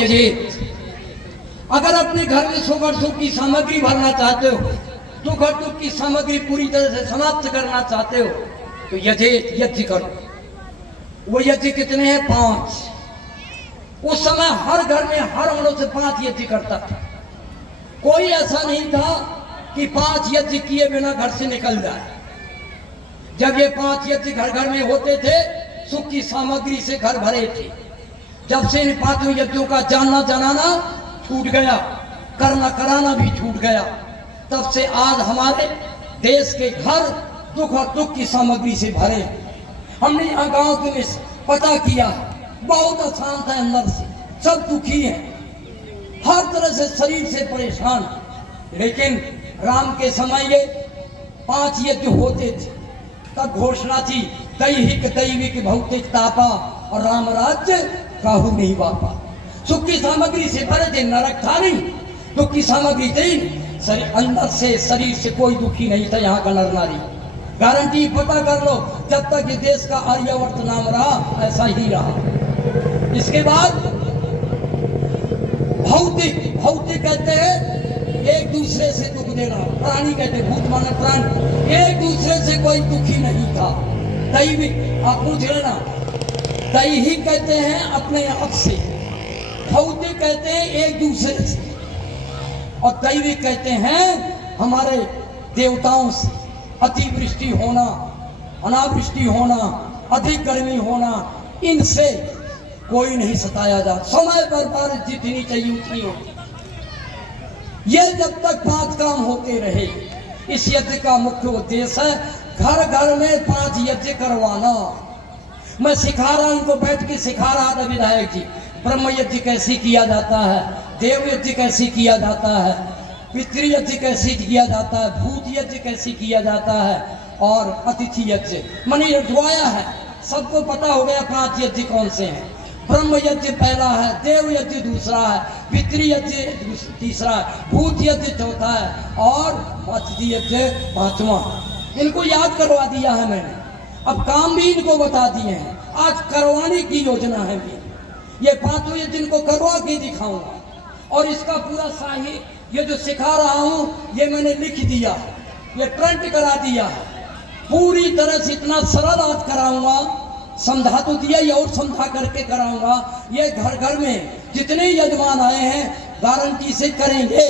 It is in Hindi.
त्यजेत। अगर अपने घर में सुख और सुख की सामग्री भरना चाहते हो, दुख और दुख की सामग्री पूरी तरह से समाप्त करना चाहते हो, तो यजेत, यज्ञ करो। वो यज्ञ कितने हैं? 5। उस समय हर घर में हर औरों से 5 यज्ञ करता था। कोई ऐसा नहीं था कि 5 यज्ञ किए बिना घर से निकल जाए। जब ये 5 यज्ञ घर घर में होते थे, सुख की सामग्री से घर भरे थे। जब से इन 5 यज्ञों का जानना जनाना छूट गया, करना कराना भी छूट गया, तब से आज हमारे देश के घर दुख और दुख की सामग्री से भरे। हमने यहाँ गांव के में पता किया, बहुत अशांत है अंदर से, सब दुखी हैं, हर तरह से शरीर से परेशान। लेकिन राम के समय ये 5 यज्ञ होते थे, तब घोषणा थी दैहिक दैविक भौतिक तापा और राम राज्य काहू नहीं बापा। सुख की सामग्री से भरे थे, नरक था नहीं, दुख की सामग्री थी। अंदर से शरीर से कोई दुखी नहीं था यहाँ का नर नारी। गारंटी पता कर लो, जब तक ये देश का आर्यावर्त नाम रहा ऐसा ही रहा। इसके बाद भौतिक, भौतिक कहते हैं एक दूसरे से दुख देना, प्राणी कहते हैं, भूत माने प्राणी, एक दूसरे से कोई दुखी नहीं था। दैविक आप पूछ लेना, दैहिक कहते हैं अपने आप से, भौतिक कहते हैं एक दूसरे से, और दैविक कहते हैं हमारे देवताओं से। अतिवृष्टि होना, अनावृष्टि होना, अधिक गर्मी होना, इनसे कोई नहीं सताया जा। समय पर बारिश जितनी चाहिए उतनी होती। ये जब तक 5 काम होते रहे, इस यज्ञ का मुख्य उद्देश्य है घर घर में 5 यज्ञ करवाना। मैं सिखा रहा हूं, उनको बैठ के सिखा रहा था विधायक जी, ब्रह्म यज्ञ कैसे किया जाता है, देव यज्ञ कैसे किया जाता है, पितृ यज्ञ कैसे किया जाता है, भूत यज्ञ कैसे किया जाता है, और अतिथि यज्ञ मैंने रखवाया है। सबको पता हो गया 5 यज्ञ कौन से हैं। ब्रह्म यज्ञ पहला है, देव यज्ञ दूसरा है, पितृ यज्ञ तीसरा है, भूत यज्ञ चौथा है, और अतिथि यज्ञ 5वां। इनको याद करवा दिया है मैंने, अब काम भी इनको बता दिए हैं। आज करवाने की योजना है मेरी, ये 5 यज्ञ इनको करवा के दिखाऊंगा। और इसका पूरा साहित्य ये जो सिखा रहा हूं, ये मैंने लिख दिया, ये प्रिंट करा दिया है पूरी तरह से। इतना सरल आज कराऊंगा, समझा तो दिया ही और समझा करके कराऊंगा। ये घर घर में जितने यजमान आए हैं गारंटी से करेंगे।